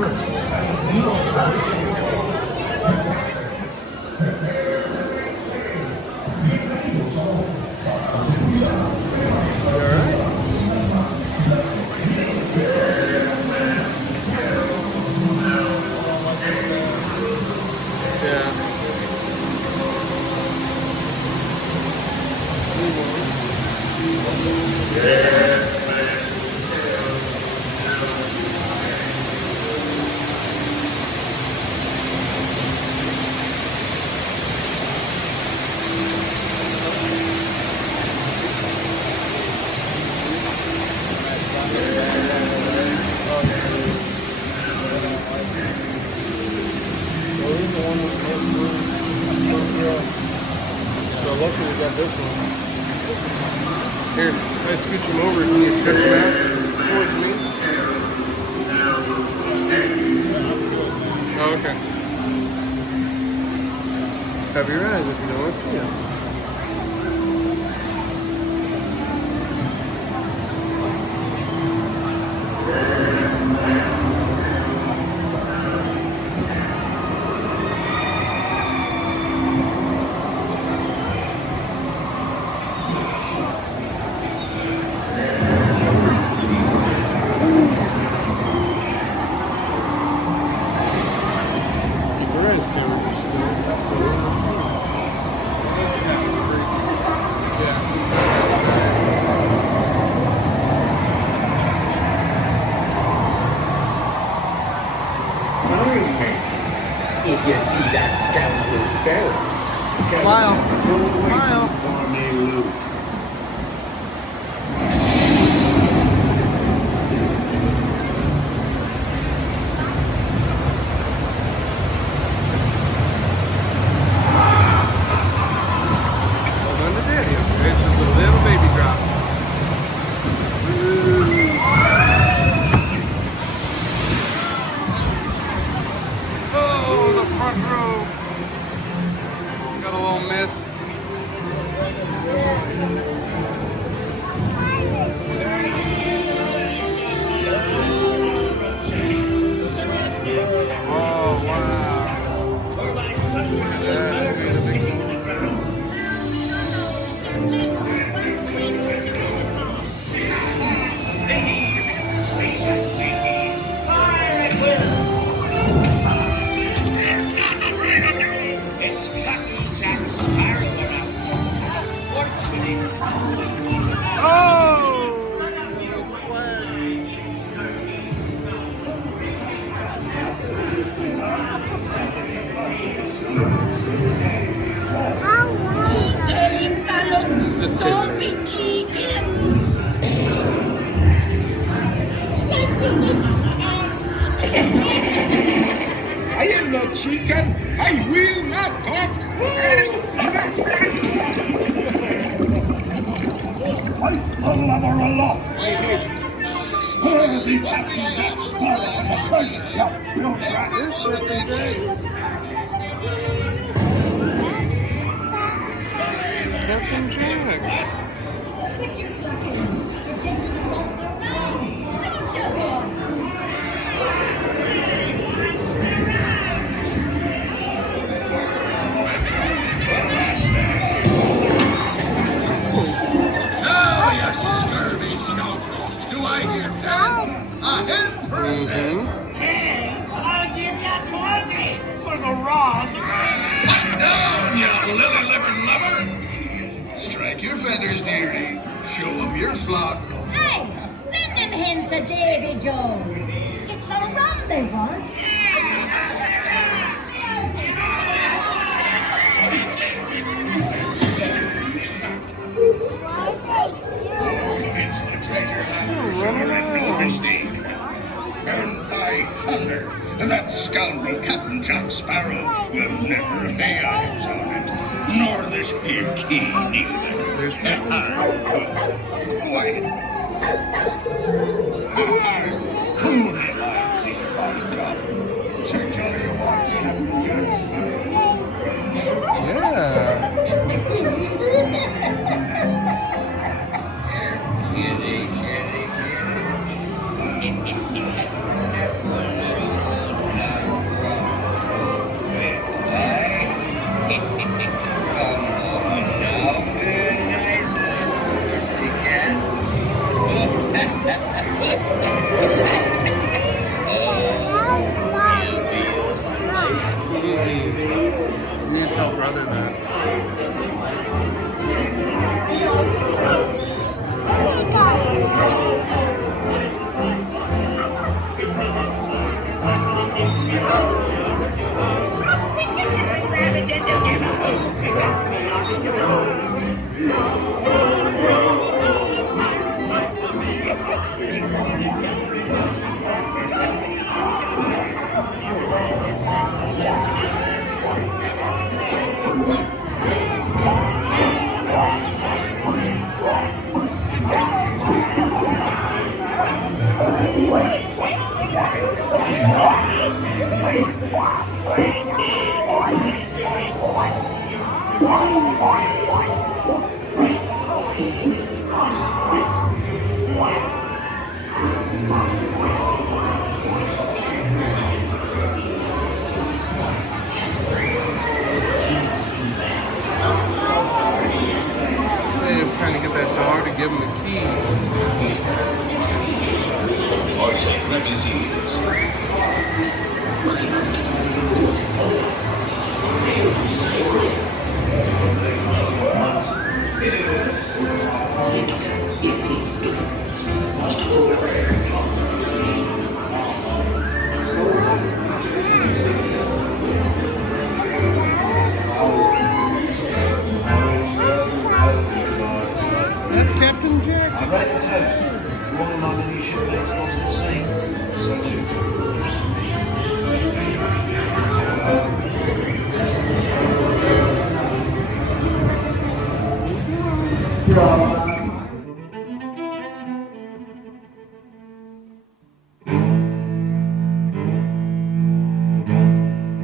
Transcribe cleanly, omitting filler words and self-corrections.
So luckily we got this one. Here, I scooch him over. Can you stretch him out towards me? Oh, okay. Cover your eyes if you don't want to see him. If you see that scoundrel Sparrow, Smile. Smile. For me, Luke. Hold on to Daddy. Okay, just a little baby drop. Oh, the front row. Got a little mist. Oh, wow. Yeah, look at the big... It's Captain Jack Sparrow around. Oh! Just Don't be cheeky. I am not chicken. I will not talk. Fight the lover aloft, lady. Where be Captain Jack Sparrow and the treasure you built rat? There's Captain Jack. Captain Jack. Now, you scurvy scoundrels, do I hear 10? A hen for a 10. I'll give you 20 for the rod. Put down, you lily-livered lover. Strike your feathers, dearie. Show 'em your flock. Hey, send them hens to Davy Jones. It's the rum they want. It's the treasure hunters who are no mistake. And by thunder, that scoundrel Captain Jack Sparrow will never lay eyes on it. Nor this here key either. There's Captain Jack. Quiet. Fool him, I'll take a body top. Search all your watch, Captain Jack Sparrow. Yeah. I'm trying to get that dog to give him the key. That's Captain Jack. Raise a toast. One of my many shipmates lost at sea. Salute.